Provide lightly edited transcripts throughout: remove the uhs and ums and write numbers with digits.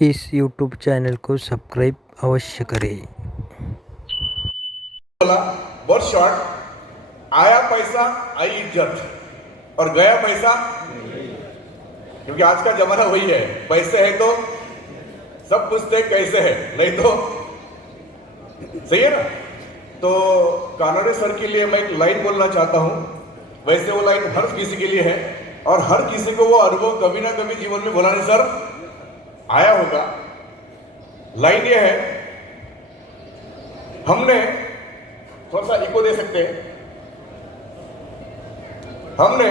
इस YouTube channel को subscribe अवश्य करें। बोला बहुत शॉर्ट, आया पैसा आई इज्जत और गया पैसा, क्योंकि आज का जमाना वही है, पैसे है तो सब पूछते कैसे है, नहीं तो सही है ना। तो कानड़े सर के लिए मैं एक लाइन बोलना चाहता हूं। वैसे वो लाइन हर किसी के लिए है और हर किसी को वो अनुभव कभी ना कभी जीवन में बोला नहीं सर आया होगा। लाइन ये है, हमने थोड़ा सा इको दे सकते हैं, हमने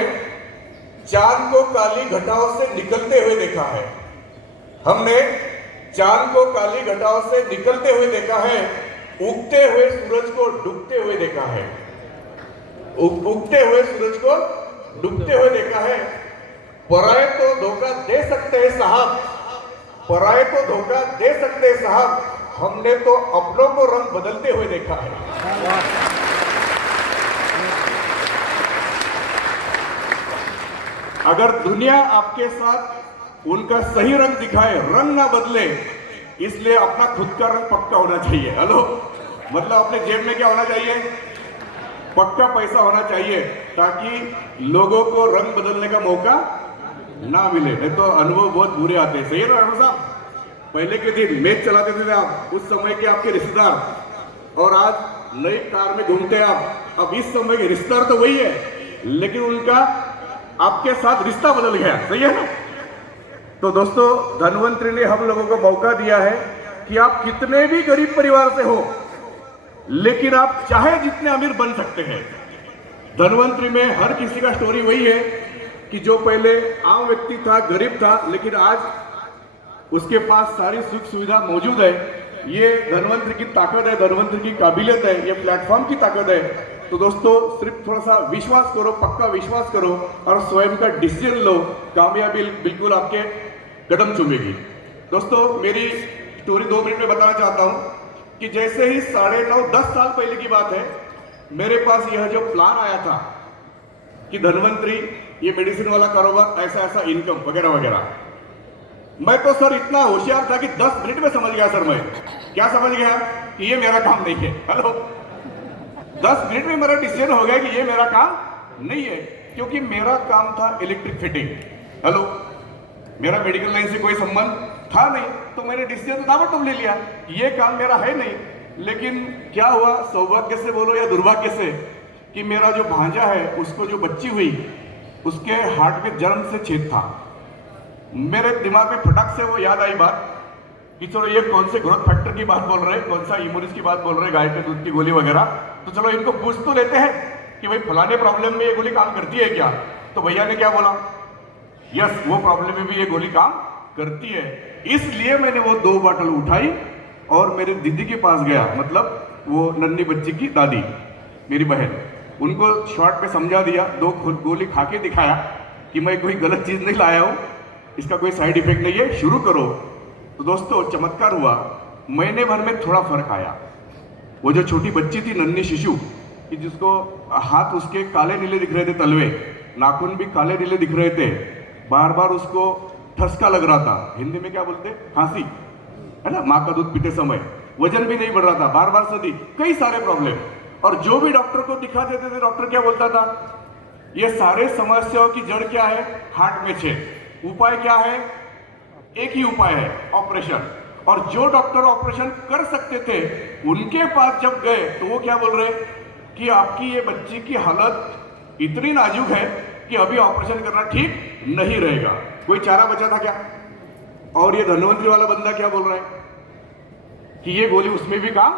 चांद को काली घटाओं से निकलते हुए देखा है, हमने चांद को काली घटाओं से निकलते हुए देखा है, उगते हुए सूरज को डूबते हुए देखा है, उगते हुए सूरज को डूबते हुए देखा है। पराए तो धोखा दे सकते हैं साहब, पराए तो धोखा दे सकते हैं साहब, हमने तो अपनों को रंग बदलते हुए देखा है। अगर दुनिया आपके साथ उनका सही रंग दिखाए, रंग ना बदले, इसलिए अपना खुद का रंग पक्का होना चाहिए। हेलो, मतलब अपने जेब में क्या होना चाहिए? पक्का पैसा होना चाहिए, ताकि लोगों को रंग बदलने का मौका ना मिले, नहीं तो अनुभव बहुत बुरे आते हैं। सही है ना राणा साहब? पहले के दिन मैच चलाते थे आप, उस समय के आपके रिश्तेदार, और आज नई कार में घूमते हैं आप। अब इस समय के रिश्तेदार तो वही है, लेकिन उनका आपके साथ रिश्ता बदल गया। सही है ना? तो दोस्तों, धनवंतरी ने हम लोगों को मौका दिया है कि आप कितने भी गरीब परिवार से हो, लेकिन आप चाहे जितने अमीर बन सकते हैं। धनवंतरी में हर किसी का स्टोरी वही है कि जो पहले आम व्यक्ति था, गरीब था, लेकिन आज उसके पास सारी सुख सुविधा मौजूद है। ये धनवंतरी की ताकत है, धनवंतरी की काबिलियत है, ये प्लेटफॉर्म की ताकत है। तो दोस्तों, सिर्फ थोड़ा सा विश्वास करो, पक्का विश्वास करो और स्वयं का डिसीजन लो, कामयाबी बिल्कुल आपके कदम चूमेगी। दोस्तों, मेरी स्टोरी 2 मिनट में बताना चाहता हूं कि जैसे ही 9.5-10 साल पहले की बात है, मेरे पास यह जो प्लान आया था कि धनवंतरी ये मेडिसिन वाला कारोबार, ऐसा ऐसा इनकम वगैरह वगैरह। मैं तो सर इतना होशियार था कि 10 मिनट में समझ गया। सर मैं क्या समझ गया कि ये मेरा काम नहीं है। हेलो, 10 मिनट में मेरा डिसीजन हो गया कि ये मेरा काम नहीं है, क्योंकि मेरा काम था इलेक्ट्रिक फिटिंग। हेलो, मेरा मेडिकल लाइन से कोई संबंध था नहीं, तो मैंने डिसीजन तो ताबड़तोड़ ले लिया, ये काम मेरा है नहीं। लेकिन क्या हुआ, सौभाग्य से बोलो या दुर्भाग्य से, कि मेरा जो भांजा है, उसको जो बच्ची हुई, उसके हार्ट में जन्म से छेद था। मेरे दिमाग में फटक से वो याद आई बात कि चलो ये कौन से ग्रोथ फैक्टर की बात बोल रहे हैं, कौन सा इम्यूनिस की बात बोल रहे हैं, गाय के दूध की गोली वगैरह। तो चलो इनको पूछ तो लेते हैं कि भाई फलाने प्रॉब्लम में ये गोली काम करती है क्या। तो भैया ने क्या बोला, यस, वो प्रॉब्लम में भी ये गोली काम करती है। इसलिए मैंने वो 2 बॉटल उठाई और मेरे दीदी के पास गया, मतलब वो नन्ही बच्ची की दादी, मेरी बहन, उनको शॉर्ट पे समझा दिया, 2 गोली खा के दिखाया कि मैं कोई गलत चीज नहीं लाया हूं, इसका कोई साइड इफेक्ट नहीं है, शुरू करो। तो दोस्तों, चमत्कार हुआ, महीने भर में थोड़ा फर्क आया। वो जो छोटी बच्ची थी, नन्ही शिशु, कि जिसको हाथ उसके काले नीले दिख रहे थे, तलवे, नाखून भी काले नीले दिख रहे थे, बार बार उसको ठसका लग रहा था, हिंदी में क्या बोलते, खांसी, है ना, माँ का दूध पीते समय, वजन भी नहीं बढ़ रहा था, बार बार सर्दी, कई सारे प्रॉब्लम। और जो भी डॉक्टर को दिखा देते थे, डॉक्टर क्या बोलता था, ये सारे समस्याओं की जड़ क्या है, हार्ट में छेद। उपाय क्या है, एक ही उपाय है, ऑपरेशन। और जो डॉक्टर ऑपरेशन कर सकते थे, उनके पास जब गए तो वो क्या बोल रहे कि आपकी ये बच्ची की हालत इतनी नाजुक है कि अभी ऑपरेशन करना ठीक नहीं रहेगा। कोई चारा बचा था क्या? और ये धनवंतरी वाला बंदा क्या बोल रहा है कि ये गोली उसमें भी काम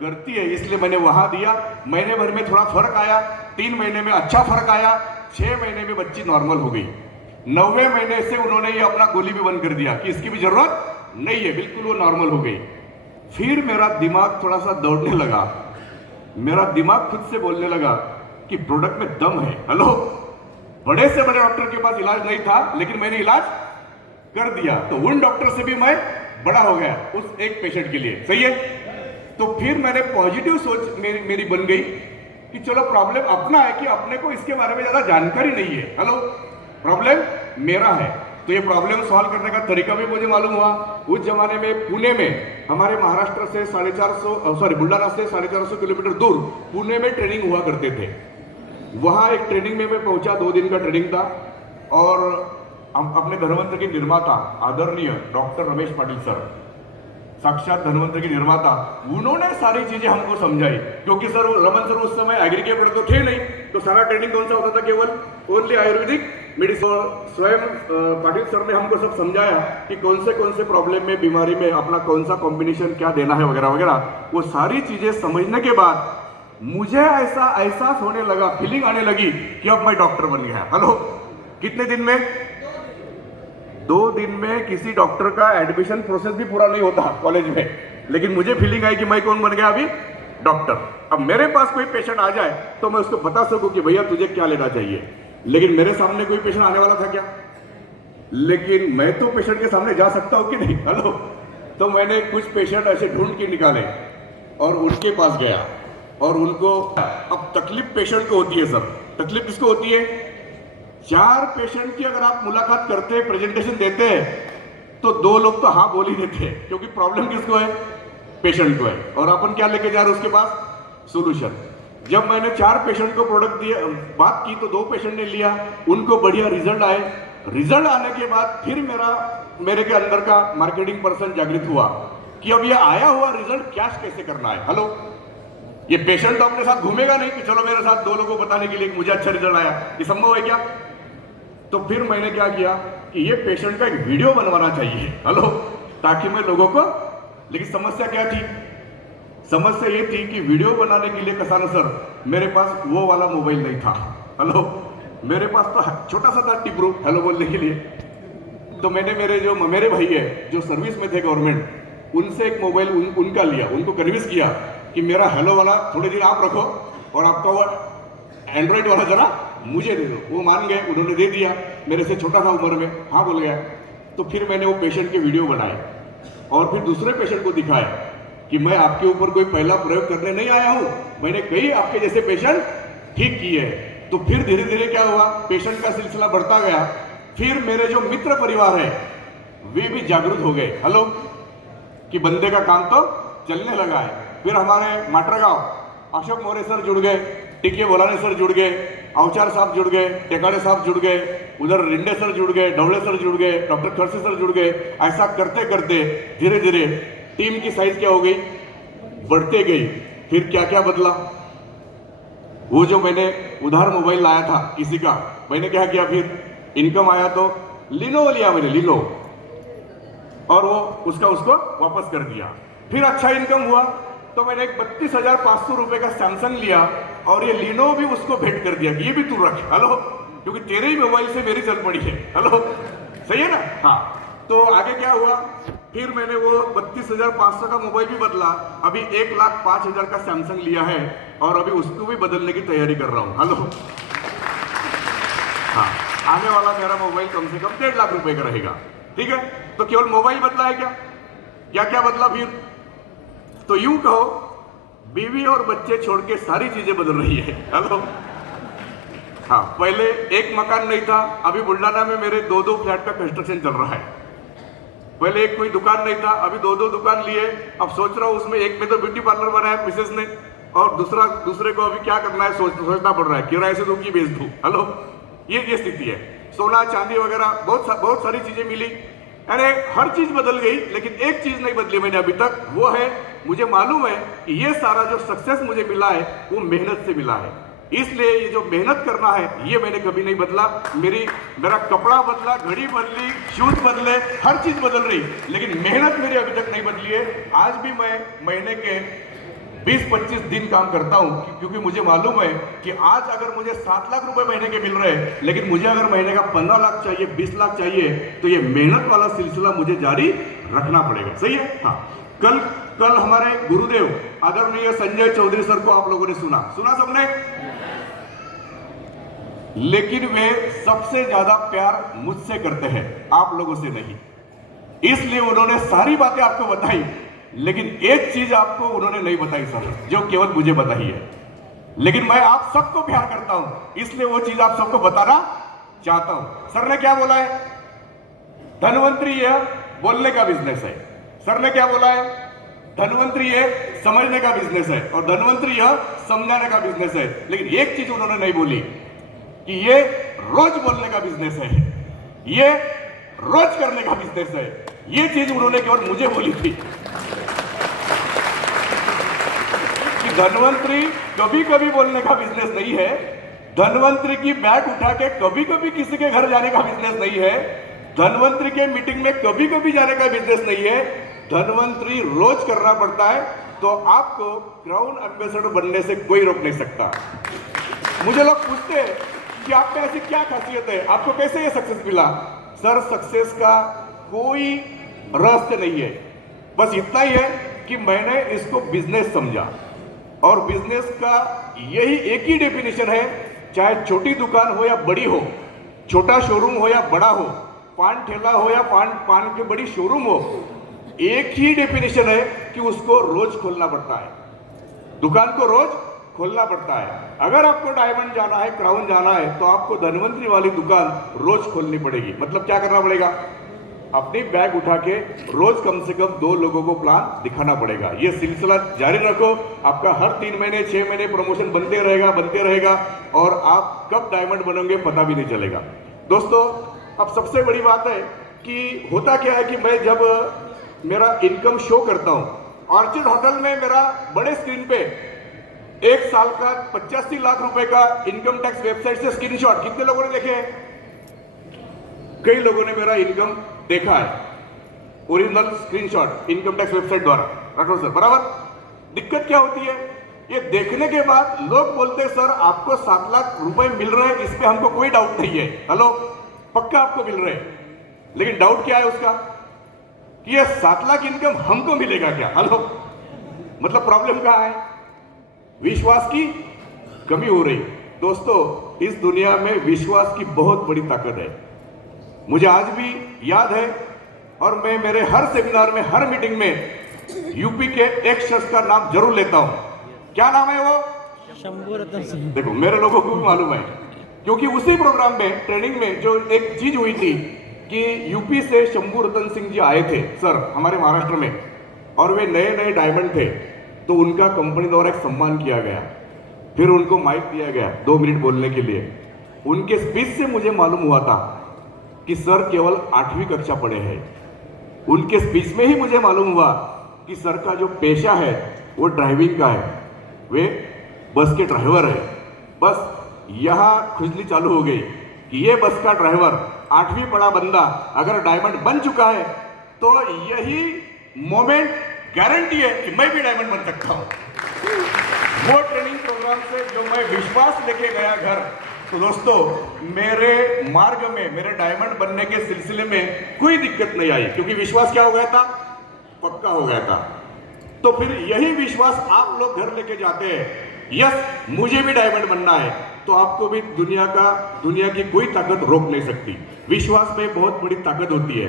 करती है। इसलिए मैंने वहां दिया, महीने भर में थोड़ा फर्क आया, 3 महीने में अच्छा फर्क आया, 6 महीने में बच्ची नॉर्मल हो गई, 9वें महीने से उन्होंने ये अपना गोली भी बंद कर दिया कि इसकी भी जरूरत नहीं है, बिल्कुल वो नॉर्मल हो गई। फिर मेरा दिमाग थोड़ा सा दौड़ने लगा, मेरा दिमाग खुद से बोलने लगा कि प्रोडक्ट में दम है। हेलो, बड़े से बड़े डॉक्टर के पास इलाज नहीं था, लेकिन मैंने इलाज कर दिया, तो उन डॉक्टर से भी मैं बड़ा हो गया उस एक पेशेंट के लिए। सही है? तो फिर मैंने पॉजिटिव सोच मेरी बन गई कि चलो प्रॉब्लम अपना है, कि अपने को इसके बारे में ज्यादा जानकारी नहीं है। हेलो, प्रॉब्लम मेरा है, तो ये प्रॉब्लम सॉल्व करने का तरीका भी मुझे मालूम हुआ। उस जमाने में पुणे में हमारे महाराष्ट्र से 450 बुल्ढाना से 450 किलोमीटर दूर पुणे में ट्रेनिंग हुआ करते थे। वहाँ एक ट्रेनिंग में मैं पहुंचा, 2 दिन का ट्रेनिंग था। और हम अपने धन्वंतरि के निर्माता आदरणीय डॉक्टर रमेश पाटिल सर, साक्षात धन्वंतरि के निर्माता, उन्होंने सारी चीजें हमको समझाई। क्योंकि सर रमन सर उस समय एग्रीकेटर तो थे नहीं, तो सारा ट्रेनिंग कौन सा होता था, केवल ओनली आयुर्वेदिक मेडिसिन। स्वयं पाटिल सर ने हमको सब समझाया कि कौन से प्रॉब्लम में, बीमारी में अपना कौन सा कॉम्बिनेशन क्या देना है वगैरह वगैरह। वो सारी चीजें समझने के बाद मुझे ऐसा एहसास होने लगा, फीलिंग आने लगी कि अब मैं डॉक्टर बन गया। हेलो, कितने दिन में? 2 दिन में किसी डॉक्टर का एडमिशन प्रोसेस भी पूरा नहीं होता कॉलेज में, लेकिन मुझे फीलिंग आई कि मैं कौन बन गया अभी, डॉक्टर। अब मेरे पास कोई पेशेंट आ जाए तो मैं उसको बता सकूं कि भैया तुझे क्या लेना चाहिए। लेकिन मेरे सामने कोई पेशेंट आने वाला था क्या? लेकिन मैं तो पेशेंट के सामने जा सकता हूं कि नहीं? हेलो, तो मैंने कुछ पेशेंट ऐसे ढूंढ के निकाले और उनके पास गया और उनको, अब तकलीफ पेशेंट को होती है सर, तकलीफ किसको होती है? 4 पेशेंट की अगर आप मुलाकात करते हैं, प्रेजेंटेशन देते हैं, तो 2 लोग तो हाँ बोल ही देते हैं, क्योंकि प्रॉब्लम किसको है? पेशेंट को है। और अपन क्या लेके जा रहे हैं उसके पास? सोल्यूशन। जब मैंने 4 पेशेंट को प्रोडक्ट दिया, बात की, तो 2 पेशेंट ने लिया, उनको बढ़िया रिजल्ट आए। रिजल्ट आने के बाद फिर मेरे के अंदर का मार्केटिंग पर्सन जागृत हुआ कि अब ये आया हुआ रिजल्ट कैश कैसे करना है। हेलो, ये पेशेंट तो अपने साथ घूमेगा नहीं कि चलो मेरे साथ 2 लोगों को बताने के लिए कि मुझे अच्छा रिजल्ट आया, ये संभव है क्या? तो फिर मैंने क्या किया कि ये पेशेंट का एक वीडियो बनवाना चाहिए, हेलो, ताकि मैं लोगों को। लेकिन समस्या क्या थी? समस्या ये थी कि वीडियो बनाने के लिए कसाना सर मेरे पास वो वाला मोबाइल नहीं था। हेलो, मेरे पास तो छोटा सा था टिप्रू हेलो बोलने के लिए। तो मैंने मेरे भाई है जो सर्विस में थे गवर्नमेंट, उनसे एक मोबाइल उनका लिया, उनको कन्विंस किया कि मेरा हेलो वाला थोड़े दिन आप रखो और आपका वो एंड्रॉइड वाला जरा मुझे दे दो। वो मान गए, उन्होंने दे दिया। मेरे से छोटा था उम्र में, हाँ बोल गया। तो फिर मैंने वो पेशेंट के वीडियो बनाए और फिर दूसरे पेशेंट को दिखाया कि मैं आपके ऊपर कोई पहला प्रयोग करने नहीं आया हूं, मैंने कई आपके जैसे पेशेंट ठीक किए हैं। तो फिर धीरे धीरे क्या हुआ, पेशेंट का सिलसिला बढ़ता गया। फिर मेरे जो मित्र परिवार है वे भी जागरूक हो गए, हेलो, कि बंदे का काम तो चलने लगा है। फिर हमारे माटरगांव अशोक मौर्य सर जुड़ गए, टीके बोलाने सर जुड़ गए, अवचार साहब जुड़ गए, टेकाड़े साहब जुड़ गए, उधर रिंडे सर जुड़ गए, डवले सर जुड़ गए, डॉक्टर खरसे सर जुड़ गए। ऐसा करते करते धीरे धीरे टीम की साइज क्या हो गई, बढ़ते गई। फिर क्या क्या बदला, वो जो मैंने उधार मोबाइल लाया था किसी का, मैंने क्या किया, फिर इनकम आया तो लिनो लिया मैंने, लिनो, और वो उसको वापस कर दिया। फिर अच्छा इनकम हुआ तो मैंने एक 32,500 रुपए का सैमसंग लिया और ये लिनो भी उसको भेंट कर दिया कि ये भी तू रख, हेलो, क्योंकि तेरे ही मोबाइल से मेरी चल पड़ी है, हेलो, सही है ना? हाँ। तो आगे क्या हुआ, फिर मैंने वो 32,500 का मोबाइल भी बदला, अभी 1,05,000 का सैमसंग लिया है और अभी उसको भी बदलने की तैयारी कर रहा हूं, हेलो। हाँ, आने वाला मेरा मोबाइल कम से कम 1.5 लाख रुपए का रहेगा, ठीक है? तो केवल मोबाइल बदला है क्या? क्या क्या बदला फिर? तो यूं कहो, बीवी और बच्चे छोड़ के सारी चीजें बदल रही है, हेलो। हाँ, पहले एक मकान नहीं था, अभी बुल्ढाना में मेरे 2-2 फ्लैट का कंस्ट्रक्शन चल रहा है। पहले एक कोई दुकान नहीं था, अभी 2-2 दुकान लिए। अब सोच रहा हूं उसमें एक में तो ब्यूटी पार्लर बनाया मिसेस ने, और दूसरे को अभी क्या करना है सोचना पड़ रहा है, किराए से दूं कि बेच दूं, हेलो। ये स्थिति है। सोना चांदी वगैरह बहुत सारी चीजें मिली, अरे हर चीज बदल गई, लेकिन एक चीज नहीं बदली मैंने अभी तक, वो है मुझे मालूम है कि ये सारा जो सक्सेस मुझे मिला है वो मेहनत से मिला है। इसलिए ये जो मेहनत करना है ये मैंने कभी नहीं बदला। मेरा कपड़ा बदला, घड़ी बदली, शूज बदले, हर चीज बदल रही, लेकिन मेहनत मेरी अभी तक नहीं बदली है। आज भी मैं महीने के 20-25 दिन काम करता हूं, क्योंकि मुझे मालूम है कि आज अगर मुझे 7 लाख रुपए महीने के मिल रहे हैं, लेकिन मुझे अगर महीने का 15 लाख चाहिए, 20 लाख चाहिए, तो ये मेहनत वाला सिलसिला मुझे जारी रखना पड़ेगा, सही है? हाँ। कल हमारे गुरुदेव आदरणीय संजय चौधरी सर को आप लोगों ने सुना सबने, लेकिन वे सबसे ज्यादा प्यार मुझसे करते हैं, आप लोगों से नहीं। इसलिए उन्होंने सारी बातें आपको बताई, लेकिन एक चीज आपको उन्होंने नहीं बताई सर, जो केवल मुझे बताई है। लेकिन मैं आप सबको प्यार करता हूं, इसलिए वो चीज आप सबको बताना चाहता हूं। सर ने क्या बोला है? धनवंतरी यह बोलने का बिजनेस है। सर ने क्या बोला है? धनवंतरी ये समझने का बिजनेस है और धनवंतरी यह समझाने का बिजनेस है। लेकिन एक चीज उन्होंने नहीं बोली कि ये रोज बोलने का बिजनेस है, ये रोज करने का बिजनेस है। ये चीज उन्होंने केवल मुझे बोली थी कि धनवंतरी कभी कभी बोलने का बिजनेस नहीं है, धनवंतरी की बैग उठा के कभी कभी किसी के घर जाने का बिजनेस नहीं है, धनवंतरी के मीटिंग में कभी कभी जाने का बिजनेस नहीं है, धनवंतरी रोज करना पड़ता है। तो आपको क्राउन एम्बेसडर बनने से कोई रोक नहीं सकता। मुझे लोग पूछते हैं कि आप में ऐसी क्या खासियत है, आपको कैसे ये सक्सेस मिला? सर, सक्सेस का कोई रहस्य नहीं है, बस इतना ही है कि मैंने इसको बिजनेस समझा और बिजनेस का यही एक ही डेफिनेशन है, चाहे छोटी दुकान हो या बड़ी हो, छोटा शोरूम हो या बड़ा हो, पान ठेला हो या पान की बड़ी शोरूम हो, एक ही डेफिनेशन है कि उसको रोज खोलना पड़ता है, दुकान को रोज खोलना पड़ता है। अगर आपको डायमंड जाना है, क्राउन जाना है, तो आपको धनवंतरी वाली दुकान रोज खोलनी पड़ेगी। मतलब क्या करना पड़ेगा? अपनी बैग उठा के रोज कम से कम 2 लोगों को प्लान दिखाना पड़ेगा। ये सिलसिला जारी रखो, आपका हर 3 महीने 6 महीने प्रमोशन बनते रहेगा और आप कब डायमंड बनोगे पता भी नहीं चलेगा। दोस्तों, अब सबसे बड़ी बात है कि होता क्या है कि मैं जब मेरा इनकम शो करता हूं, ऑर्चिड होटल में मेरा बड़े स्क्रीन पे 1 साल का 85 लाख रुपए का इनकम टैक्स वेबसाइट से स्क्रीनशॉट, कितने लोगों ने देखे हैं? कई लोगों ने मेरा इनकम देखा है, original screenshot income tax website द्वारा। राठौर सर, बराबर। दिक्कत क्या होती है? ये देखने के बाद लोग बोलते हैं सर आपको 7 लाख रुपए मिल रहे हैं, इस पे हमको कोई डाउट नहीं है। हेलो, पक्का आपको मिल रहे हैं, लेकिन डाउट क्या है उसका कि ये 7 लाख इनकम हमको मिलेगा क्या? हेलो, मतलब प्रॉब्लम कहां है? विश्वास की कमी हो रही। दोस्तों, इस दुनिया में विश्वास की बहुत बड़ी ताकत है। मुझे आज भी याद है और मैं मेरे हर सेमिनार में, हर मीटिंग में यूपी के एक शख्स का नाम जरूर लेता हूं। क्या नाम है वो? शंभू रतन सिंह। देखो, मेरे लोगों को भी मालूम है, क्योंकि उसी प्रोग्राम में, ट्रेनिंग में जो एक चीज हुई थी कि यूपी से शंभू रतन सिंह जी आए थे सर हमारे महाराष्ट्र में, और वे नए नए डायमंड थे, तो उनका कंपनी द्वारा एक सम्मान किया गया। फिर उनको माइक दिया गया 2 मिनट बोलने के लिए। उनके स्पीच से मुझे मालूम हुआ था कि सर केवल 8वीं कक्षा पढ़े हैं। उनके स्पीच में ही मुझे मालूम हुआ कि सर का जो पेशा है वो ड्राइविंग का है, वे बस के ड्राइवर है। बस यहाँ खुजली चालू हो गई कि ये बस का ड्राइवर 8वीं पढ़ा बंदा अगर डायमंड बन चुका है तो यही मोमेंट गारंटी है कि मैं भी डायमंड बन सकता हूँ। वो ट्रेनिंग प्रोग्राम से जो मैं विश्वास लेके गया घर, तो दोस्तों मेरे मार्ग में, मेरे डायमंड बनने के सिलसिले में कोई दिक्कत नहीं आई, क्योंकि विश्वास क्या हो गया था? पक्का हो गया था। तो फिर यही विश्वास आप लोग घर लेके जाते हैं, यस मुझे भी डायमंड बनना है, तो आपको भी दुनिया की कोई ताकत रोक नहीं सकती। विश्वास में बहुत बड़ी ताकत होती है।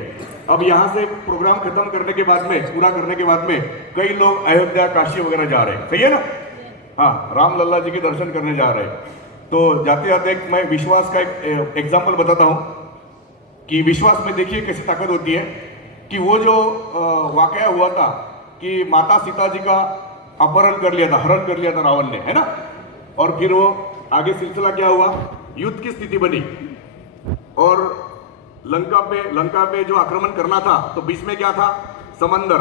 अब यहाँ से प्रोग्राम खत्म करने के बाद में, पूरा करने के बाद में, कई लोग अयोध्या, काशी वगैरह जा रहे हैं, सही है ना? हाँ, राम लल्ला जी के दर्शन करने जा रहे हैं। तो जाते जाते मैं विश्वास का एक एग्जाम्पल बताता हूँ कि विश्वास में देखिए कैसी ताकत होती है। कि वो जो वाकया हुआ था कि माता सीता जी का अपहरण कर लिया था, हरण कर लिया था रावण ने, है ना? और फिर वो आगे सिलसिला क्या हुआ? युद्ध की स्थिति बनी और लंका पे जो आक्रमण करना था, तो बीच में क्या था? समंदर।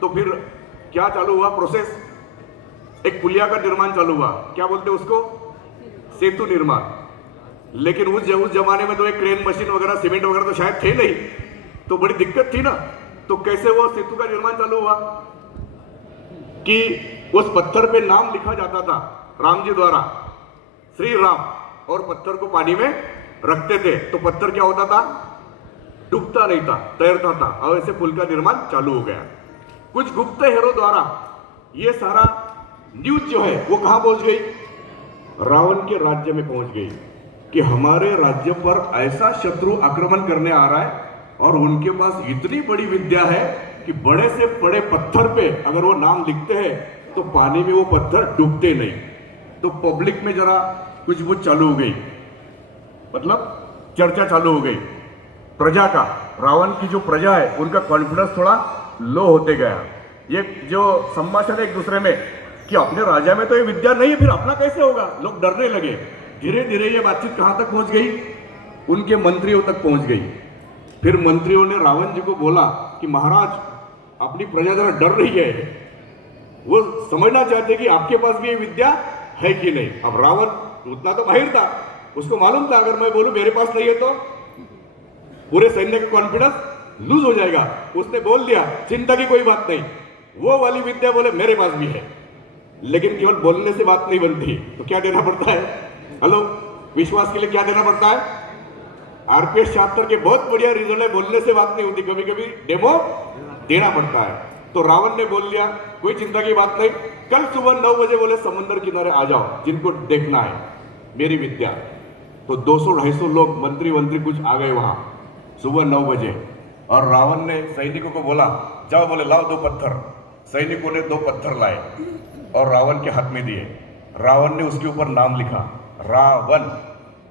तो फिर क्या चालू हुआ प्रोसेस? एक पुलिया का निर्माण चालू हुआ। क्या बोलते उसको? सेतु निर्माण। लेकिन उस जमाने में तो एक क्रेन मशीन वगैरह, सीमेंट वगैरह तो शायद थे नहीं, तो बड़ी दिक्कत थी ना। तो कैसे वो सेतु का निर्माण चालू हुआ कि उस पत्थर पे नाम लिखा जाता था राम जी द्वारा, श्री राम, और पत्थर को पानी में रखते थे तो पत्थर क्या होता था? डूबता नहीं था, तैरता था, और ऐसे पुल का निर्माण चालू हो गया। कुछ गुप्त हेरो द्वारा ये सारा न्यूज जो है वो कहां पहुंच गई? रावण के राज्य में पहुंच गई कि हमारे राज्य पर ऐसा शत्रु आक्रमण करने आ रहा है और उनके पास इतनी बड़ी विद्या है कि बड़े से बड़े पत्थर पे अगर वो नाम लिखते हैं तो पानी में वो पत्थर डूबते नहीं। तो पब्लिक में जरा कुछ चालू हो गई, मतलब चर्चा चालू हो गई। प्रजा का, रावण की जो प्रजा है उनका कॉन्फिडेंस थोड़ा लो होते गया। ये जो संभाषण है एक दूसरे में कि अपने राजा में तो ये विद्या नहीं है, फिर अपना कैसे होगा, लोग डरने लगे। धीरे धीरे ये बातचीत कहां तक पहुंच गई, उनके मंत्रियों तक पहुंच गई। फिर मंत्रियों ने रावण जी को बोला कि महाराज अपनी प्रजा जरा डर रही है, वो समझना चाहते कि आपके पास भी ये विद्या है कि नहीं। अब रावण उतना तो माहिर था, उसको मालूम था अगर मैं बोलूं मेरे पास नहीं है तो पूरे सैन्य का कॉन्फिडेंस लूज हो जाएगा। उसने बोल दिया चिंता की कोई बात नहीं, वो वाली विद्या बोले मेरे पास भी है। लेकिन केवल बोलने से बात नहीं बनती, तो क्या देना पड़ता है, हेलो, विश्वास के लिए क्या देना पड़ता है। आरपीएस 76 के बहुत बढ़िया रिजल्ट है, बोलने से बात नहीं होती, कभी कभी डेमो देना पड़ता है। तो रावण ने बोल लिया कोई चिंता की बात नहीं, कल सुबह 9 बजे बोले समुद्र किनारे आ जाओ, जिनको देखना है मेरी विद्या। तो 200-250 लोग मंत्री कुछ आ गए वहां सुबह 9 बजे। और रावण ने सैनिकों को बोला जाओ, बोले लाओ 2 पत्थर। सैनिकों ने 2 पत्थर लाए और रावण के हाथ में दिए। रावण ने उसके ऊपर नाम लिखा रावण।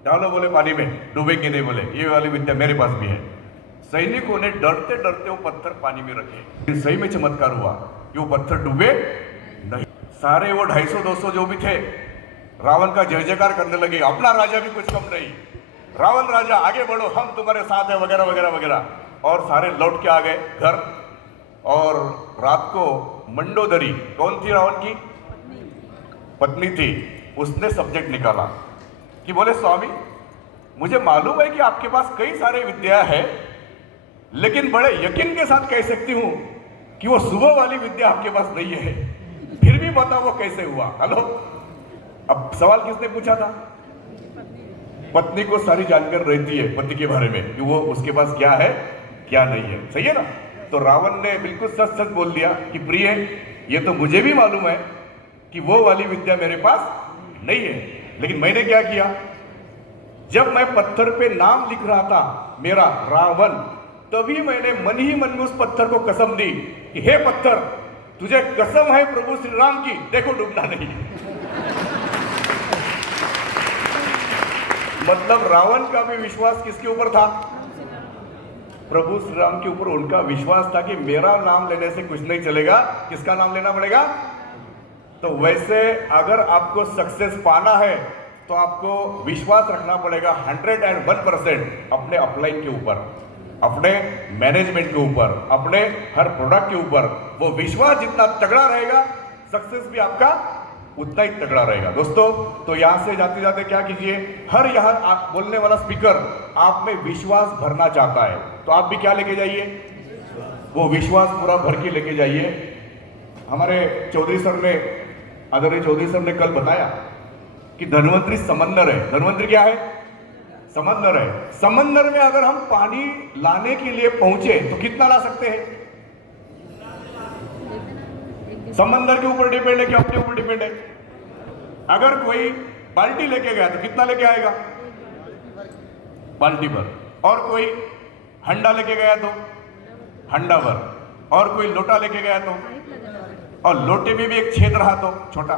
डालो बोले पानी में, डूबेंगे नहीं बोले, ये वाली विद्या मेरे पास भी है। सैनिकों ने डरते डरते वो पत्थर पानी में रखे। सही में चमत्कार हुआ कि वो पत्थर डूबे नहीं। सारे वो 250-200 जो भी थे रावण का जय जयकार करने लगे, अपना राजा भी कुछ कम नहीं, रावण राजा आगे बढ़ो, हम तुम्हारे साथ है, वगैरह वगैरह वगैरह। और सारे लौट के आ गए घर। और रात को मंडोदरी, कौन थी रावण की पत्नी थी, उसने सब्जेक्ट निकाला कि बोले स्वामी मुझे मालूम है कि आपके पास कई सारे विद्या है, लेकिन बड़े यकीन के साथ कह सकती हूं कि वो सुबह वाली विद्या आपके पास नहीं है। फिर भी बताओ वो कैसे हुआ। हेलो, अब सवाल किसने पूछा था, पत्नी को सारी जानकारी रहती है पति के बारे में कि वो उसके पास क्या है क्या नहीं है, सही है ना। तो रावण ने बिल्कुल सच सच बोल दिया कि प्रिय ये तो मुझे भी मालूम है कि वो वाली विद्या मेरे पास नहीं है, लेकिन मैंने क्या किया, जब मैं पत्थर पे नाम लिख रहा था मेरा रावण, तभी मैंने मन ही मन में उस पत्थर को कसम दी कि हे पत्थर तुझे कसम है प्रभु श्री राम की, देखो डूबना नहीं। मतलब रावण का भी विश्वास किसके ऊपर था, प्रभु श्री राम के ऊपर उनका विश्वास था कि मेरा नाम लेने से कुछ नहीं चलेगा, किसका नाम लेना पड़ेगा। तो वैसे अगर आपको सक्सेस पाना है तो आपको विश्वास रखना पड़ेगा 101% अपने अपलाइन के ऊपर, अपने मैनेजमेंट के ऊपर, अपने हर प्रोडक्ट के ऊपर। वो विश्वास जितना तगड़ा रहेगा सक्सेस भी आपका उतना ही तगड़ा रहेगा दोस्तों। तो यहां से जाते जाते क्या कीजिए, हर यहां आप बोलने वाला स्पीकर आप में विश्वास भरना चाहता है, तो आप भी क्या लेके जाइए, वो विश्वास पूरा भर के लेके जाइए। हमारे चौधरी सर ने, आदरणीय चौधरी सर ने कल बताया कि धन्वंतरी समंदर है। धन्वंतरी क्या है, समंदर है। समंदर में अगर हम पानी लाने के लिए पहुंचे तो कितना ला सकते हैं, समंदर के ऊपर डिपेंड है कि अपने ऊपर डिपेंड है। अगर कोई बाल्टी लेके गया तो कितना लेके आएगा, बाल्टी भर। और कोई हंडा लेके गया तो हंडा भर, और कोई लोटा लेके गया तो, और लोटे में भी एक छेद रहा तो छोटा,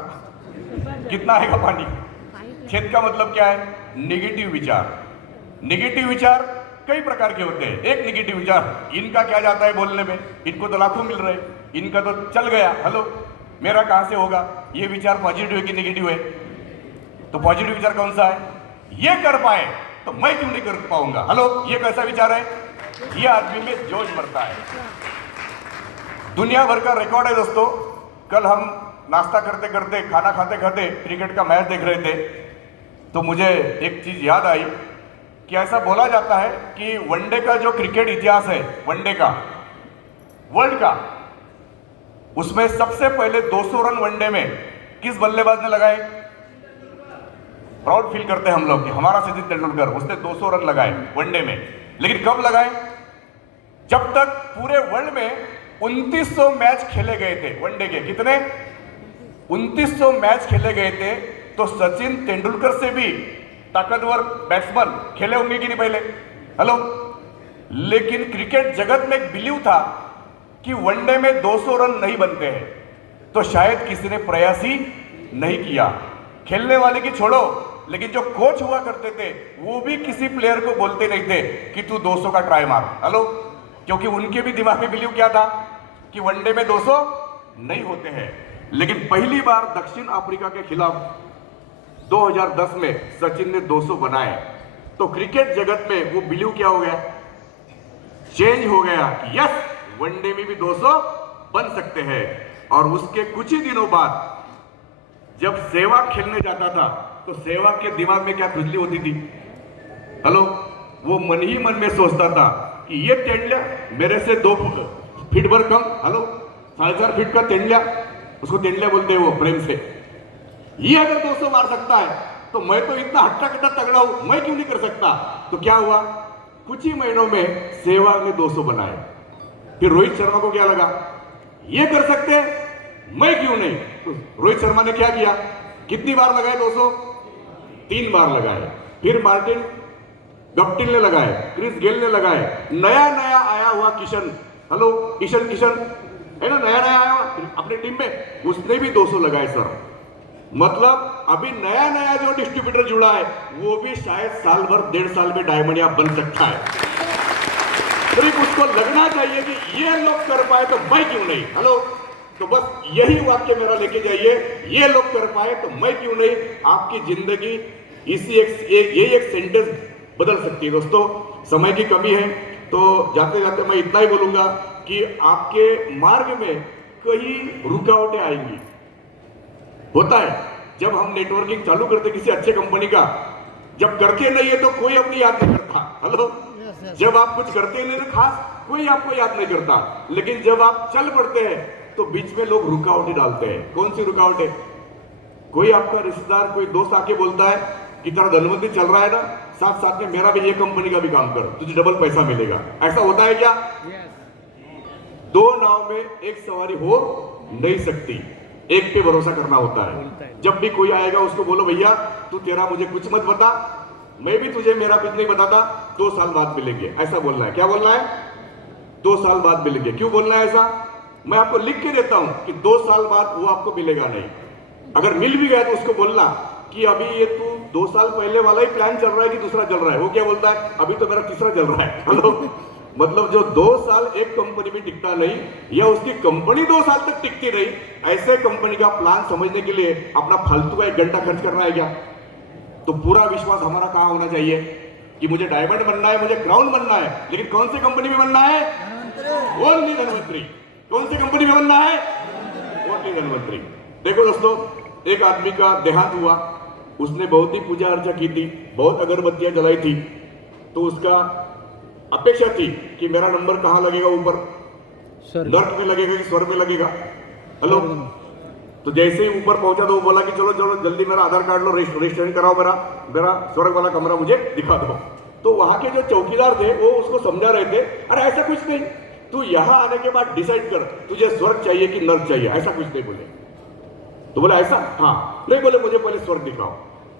कितना आएगा पानी। छेद का मतलब क्या है, नेगेटिव विचार। नेगेटिव विचार कई प्रकार के होते हैं। एक नेगेटिव विचार, इनका क्या जाता है बोलने में, इनको तो लाखों मिल रहे, इनका तो चल गया, हेलो मेरा कहां से होगा। ये विचार पॉजिटिव है कि नेगेटिव है, तो पॉजिटिव विचार कौन सा है, ये कर पाए तो मैं क्यों नहीं कर पाऊंगा, हेलो ये कैसा विचार है, ये आदमी में जोश भरता है। दुनिया भर का रिकॉर्ड है दोस्तों। कल हम नाश्ता करते करते, खाना खाते खाते क्रिकेट का मैच देख रहे थे, तो मुझे एक चीज याद आई कि ऐसा बोला जाता है कि वनडे का जो क्रिकेट इतिहास है, वनडे का, वर्ल्ड का, उसमें सबसे पहले 200 रन वनडे में किस बल्लेबाज ने लगाए। प्राउड फील करते हैं हम लोग कि हमारा सचिन तेंदुलकर, उसने 200 रन लगाए वनडे में। लेकिन कब लगाए, जब तक पूरे वर्ल्ड में 2900 मैच खेले गए थे वनडे के। कितने, 2900 मैच खेले गए थे। तो सचिन तेंदुलकर से भी ताकतवर बैट्समैन खेले होंगे कि नहीं पहले, हेलो। लेकिन क्रिकेट जगत में एक बिलीव था कि वनडे में 200 रन नहीं बनते हैं, तो शायद किसी ने प्रयास ही नहीं किया। खेलने वाले की छोड़ो, लेकिन जो कोच हुआ करते थे वो भी किसी प्लेयर को बोलते नहीं थे कि तू 200 का ट्राई मार। हेलो, क्योंकि उनके भी दिमाग में बिलीव क्या था कि वनडे में 200 नहीं होते हैं। लेकिन पहली बार दक्षिण अफ्रीका के खिलाफ 2010 में सचिन ने 200 बनाए तो क्रिकेट जगत में वो बिलीव क्या हो गया, चेंज हो गया कि यस, वनडे में भी 200 बन सकते हैं। और उसके कुछ ही दिनों बाद जब सहवाग खेलने जाता था तो सहवाग के दिमाग में क्या खुजली होती थी? हेलो, वो मन ही मन में सोचता था कि ये तेंडुलिया मेरे से 2 फीट भर कम, हेलो 4.5 फीट का तेंडुलिया, उसको तेंडुलिया बोलते हैं वो प्रेम से, ये अगर 200 मार सकता है तो मैं तो इतना हट्टा कट्टा तगड़ा हूं, मैं क्यों नहीं कर सकता? तो क्या हुआ, कुछ ही महीनों में सहवाग ने 200 बनाए। फिर रोहित शर्मा को क्या लगा, ये कर सकते हैं, मैं क्यों नहीं? तो रोहित शर्मा ने क्या किया, कितनी बार लगाए 200? 3 बार लगाए। फिर मार्टिन गप्टिल ने लगाए, क्रिस गेल ने लगाए, नया नया आया हुआ किशन, हेलो किशन है ना, नया नया आया हुआ अपने टीम में, उसने भी 200 लगाए सर। मतलब अभी नया नया जो डिस्ट्रीब्यूटर जुड़ा है वो भी शायद साल भर 1.5 साल में डायमंड बन सकता है। सिर्फ उसको लगना चाहिए कि ये लोग कर पाए तो मैं क्यों नहीं। हेलो, तो बस यही वाक्य मेरा लेके जाइए, ये लोग कर पाए तो मैं क्यों नहीं। आपकी जिंदगी इसी यही एक सेंटेंस बदल सकती है। दोस्तों, समय की कमी है तो जाते जाते मैं इतना ही बोलूंगा कि आपके मार्ग में कई रुकावटें आएंगी। होता है जब हम नेटवर्किंग चालू करते किसी अच्छे कंपनी का, जब करते नहीं है तो कोई अपनी याद नहीं करता। हेलो, जब आप कुछ करते नहीं तो खास कोई आपको याद नहीं करता, लेकिन जब आप चल पड़ते हैं तो बीच में लोग रुकावटें डालते हैं। कौन सी रुकावटें? कोई आपका रिश्तेदार, कोई दोस्त आके बोलता है कि तेरा धनवंती चल रहा है ना, साथ साथ में मेरा भी ये कंपनी का भी काम कर, तुझे डबल पैसा मिलेगा। ऐसा होता है क्या? दो नाव में एक सवारी हो नहीं सकती, एक पे भरोसा करना होता है। जब भी कोई आएगा उसको बोलो भैया तू तेरा मुझे कुछ मत बता, मैं भी तुझे मेरा कुछ नहीं बताता, 2 साल बाद मिलेंगे, ऐसा बोलना है। क्या बोलना है? 2 साल बाद मिलेंगे। क्यों बोलना है ऐसा? मैं आपको लिख के देता हूं कि 2 साल बाद वो आपको मिलेगा नहीं। अगर मिल भी गया तो उसको बोलना कि अभी ये तू 2 साल पहले वाला ही प्लान चल रहा है कि दूसरा चल रहा है? वो क्या बोलता है, अभी तो मेरा तीसरा चल रहा है। हेलो, मतलब जो 2 साल एक कंपनी में टिकता नहीं या उसकी कंपनी 2 साल तक टिकती नहीं, ऐसे कंपनी का प्लान समझने के लिए अपना फालतू का 1 घंटा खर्च करना है क्या? तो पूरा विश्वास हमारा कहां होना चाहिए कि मुझे डायमंड बनना है, मुझे क्राउन बनना है, लेकिन कौन सी कंपनी में बनना है? ओनली धनवंतरी। कौन सी कंपनी में बनना है? ओनली धनवंतरी। देखो दोस्तों, एक आदमी का देहांत हुआ, उसने बहुत ही पूजा अर्चा की थी, बहुत अगरबत्तियां जलाई थी, तो उसका अपेक्षा थी कि मेरा नंबर कहां लगेगा, ऊपर नर्क में लगेगा कि स्वर्ग में लगेगा। हेलो, तो जैसे ही ऊपर पहुंचा तो वो बोला कि चलो चलो जल्दी मेरा आधार कार्ड लो, रजिस्ट्रेशन कराओ, मेरा स्वर्ग वाला कमरा मुझे दिखा दो। तो वहां के जो चौकीदार थे वो उसको समझा रहे थे, अरे ऐसा कुछ नहीं, तू यहां आने के बाद डिसाइड कर तुझे स्वर्ग चाहिए कि नर्क चाहिए, ऐसा कुछ नहीं बोले। तो बोला ऐसा? हाँ। नहीं बोले मुझे पहले स्वर्ग दिखाओ।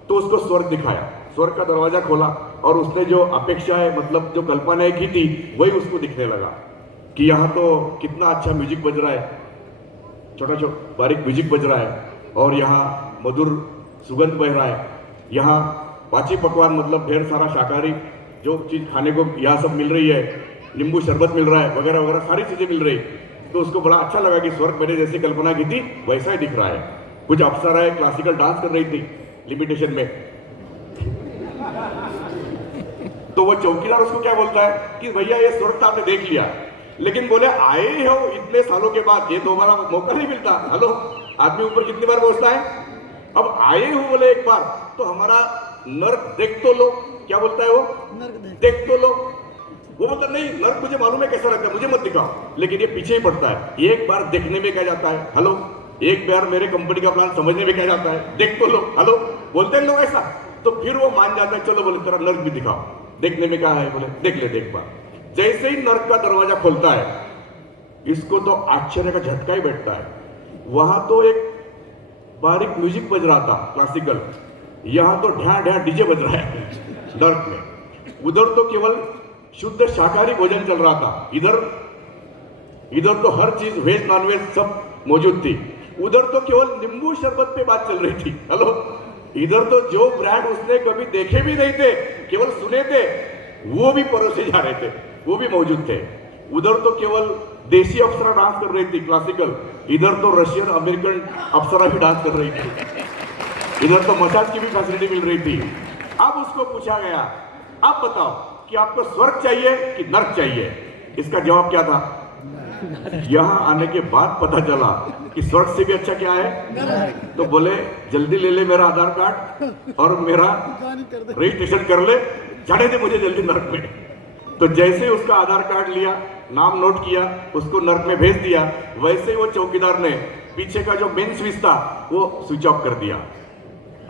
तो उसको स्वर्ग दिखाया, स्वर्ग का दरवाजा खोला और उसने जो अपेक्षाएं, मतलब जो कल्पनाएं की थी वही उसको दिखने लगा कि यहाँ तो कितना अच्छा म्यूजिक बज रहा है, छोटा छोटा बारीक म्यूजिक बज रहा है, और यहाँ मधुर सुगंध बह रहा है, यहाँ पाची पकवान मतलब ढेर सारा शाकाहारी जो चीज खाने को यहाँ सब मिल रही है, नींबू शरबत मिल रहा है, वगैरह वगैरह सारी चीजें मिल रही। तो उसको बड़ा अच्छा लगा कि स्वर्ग मैंने जैसी कल्पना की थी वैसा ही दिख रहा है। कुछ अप्सराएं क्लासिकल डांस कर रही थी लिमिटेशन में। तो वो चौकीदार उसको क्या बोलता है कि भैया ये स्वर्ग आपने देख लिया, लेकिन बोले आए हो इतने सालों के बाद, ये दोबारा मौका नहीं मिलता। हेलो, आदमी ऊपर कितनी बार पहुंचता है? अब आए हो बोले एक बार तो हमारा नर्क देख तो लो। क्या बोलता है वो? देख तो लो। वो बोलता नहीं, नर्क मुझे मालूम है कैसा लगता है, मुझे मत दिखाओ, लेकिन ये पीछे ही पड़ता है। एक बार देखने में क्या जाता है? हेलो, एक बार मेरे कंपनी का प्लान समझने में क्या जाता है? देख तो लो। हेलो, बोलते हैं लोग ऐसा, तो फिर वो मान जाता है, चलो बोले तेरा नर्क भी दिखाओ, देखने में क्या है? बोले देख ले, देख बार। जैसे ही नर्क का दरवाजा खोलता है, इसको तो आश्चर्य का झटका ही बैठता है। वहां तो एक बारीक म्यूजिक बज रहा था क्लासिकल, यहां तो ढ्या ढ्या डीजे बज रहा है नर्क में। उधर तो केवल शुद्ध शाकाहारी भोजन चल रहा था, इधर तो हर चीज वेज नॉन वेज सब मौजूद थी। उधर तो केवल नींबू शरबत पे बात चल रही थी। हेलो, इधर तो जो ब्रांड उसने कभी देखे भी नहीं थे, केवल सुने थे, वो भी परोसे जा रहे थे, वो भी मौजूद थे। उधर तो केवल देसी अप्सरा डांस कर रही थी क्लासिकल, इधर तो रशियन अमेरिकन अप्सरा भी डांस कर रही थी, इधर तो मसाज की भी फैसिलिटी मिल रही थी। अब उसको पूछा गया, अब बताओ कि आपको स्वर्ग चाहिए कि नर्क चाहिए? इसका जवाब क्या था? यहां आने के बाद पता चला कि स्वर्ग से भी अच्छा क्या है। तो बोले जल्दी ले ले मेरा आधार कार्ड और मेरा रजिस्ट्रेशन कर ले, जाने दे मुझे जल्दी नर्क में। तो जैसे ही उसका आधार कार्ड लिया, नाम नोट किया, उसको नर्क में भेज दिया, वैसे ही वो चौकीदार ने पीछे का जो मेन स्विच था वो स्विच ऑफ कर दिया।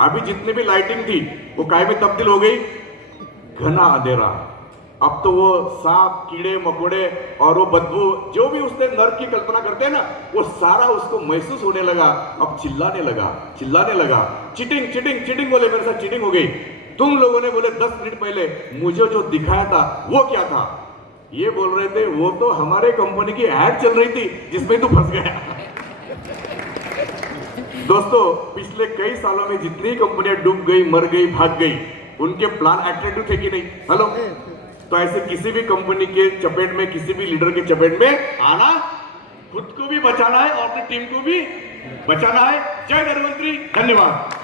अभी जितनी भी लाइटिंग थी वो काय में तब्दील हो गई, घना अंधेरा। अब तो वो सांप, कीड़े मकोड़े और वो बदबू, जो भी उसने नर्क की कल्पना करते हैं ना, वो सारा उसको महसूस होने लगा। अब चिल्लाने लगा, चीटिंग चीटिंग चीटिंग बोले, मेरे साथ चीटिंग हो गई। तुम लोगों ने बोले 10 मिनट पहले मुझे जो दिखाया था वो क्या था? ये बोल रहे थे वो तो हमारे कंपनी की एड चल रही थी जिसमें तू फंस गया। दोस्तों, पिछले कई सालों में जितनी कंपनियां डूब गई, मर गई, भाग गई, उनके प्लान अट्रैक्टिव थे कि नहीं? हेलो, तो ऐसे किसी भी कंपनी के चपेट में, किसी भी लीडर के चपेट में आना, खुद को भी बचाना है और अपनी टीम को भी बचाना है। जय धन्वंतरी, धन्यवाद।